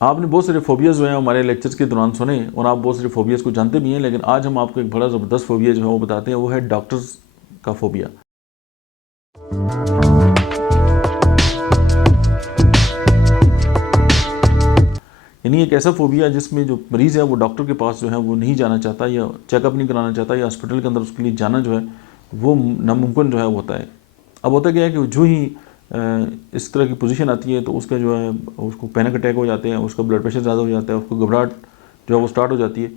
आपने बहुत सारे फोबियाज़ जो हैं हमारे लेक्चर्स के दौरान सुने और आप बहुत सारे फोबियाज़ को जानते भी हैं, लेकिन आज हम आपको एक बड़ा ज़बरदस्त फोबिया जो है वो बताते हैं, वो है डॉक्टर्स का फोबिया। यानी एक ऐसा फोबिया जिसमें जो मरीज़ है वो डॉक्टर के पास जो है वो नहीं जाना चाहता या चेकअप नहीं कराना चाहता या हॉस्पिटल के अंदर उसके लिए जाना जो है वो नामुमकिन जो है होता है। अब होता क्या है कि जो ही इस तरह की पोजीशन आती है तो उसका जो है उसको पैनिक अटैक हो जाते हैं, उसका ब्लड प्रेशर ज़्यादा हो जाता है, उसको घबराहट जो है वो स्टार्ट हो जाती है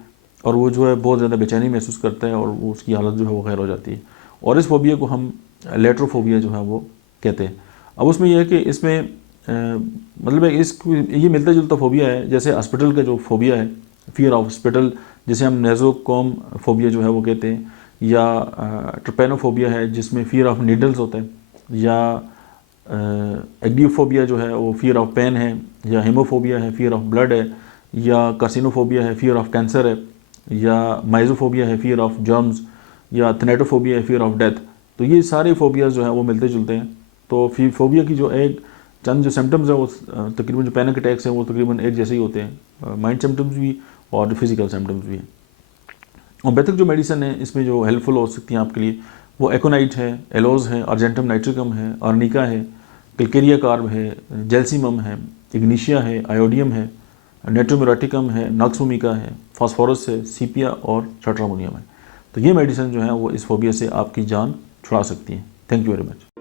और वो जो है बहुत ज़्यादा बेचैनी महसूस करता है और वो उसकी हालत जो है वो खैर हो जाती है। और इस फोबिया को हम लेट्रोफोबिया जो है वो कहते हैं। अब उसमें यह है कि इसमें मतलब इसको ये मिलता जुलता फोबिया है, जैसे हॉस्पिटल का जो फोबिया है, फियर ऑफ हॉस्पिटल, जिसे हम नेज़ोकॉम फोबिया जो है वो कहते हैं, या ट्रपेनोफोबिया है जिसमें फियर ऑफ नीडल्स होता है, या एग्डियोफोबिया जो है वो फियर ऑफ पेन है, या हेमोफोबिया है फियर ऑफ ब्लड है, या कार्सिनोफोबिया है फियर ऑफ कैंसर है, या माइजोफोबिया है फियर ऑफ जर्म्स, या थनेटोफोबिया है फियर ऑफ डेथ। तो ये सारे फोबियाज़ जो हैं वो मिलते जुलते हैं। तो फोबिया की जो एक चंद जो सिम्टम्स हैं वो तकरीबन जो पैनिक अटैक्स हैं वो तकरीबन एक जैसे ही होते हैं, माइंड सिम्टम्स भी और फिजिकल सिम्टम्स भी हैं। होम्योपैथिक जो मेडिसिन है इसमें जो हेल्पफुल हो सकती हैं आपके लिए वो एकोनाइट है, एलोज है, अर्जेंटम नाइट्रिकम है, अर्निका है, क्लिकेरिया कार्ब है, जेल्सीमम है, इग्निशिया है, आयोडियम है, नेट्रोमेराटिकम है, नक्सोमिका है, फास्फोरस है, सीपिया और सट्रामोनियम है। तो ये मेडिसिन जो है वो इस फोबिया से आपकी जान छुड़ा सकती हैं। Thank you very much.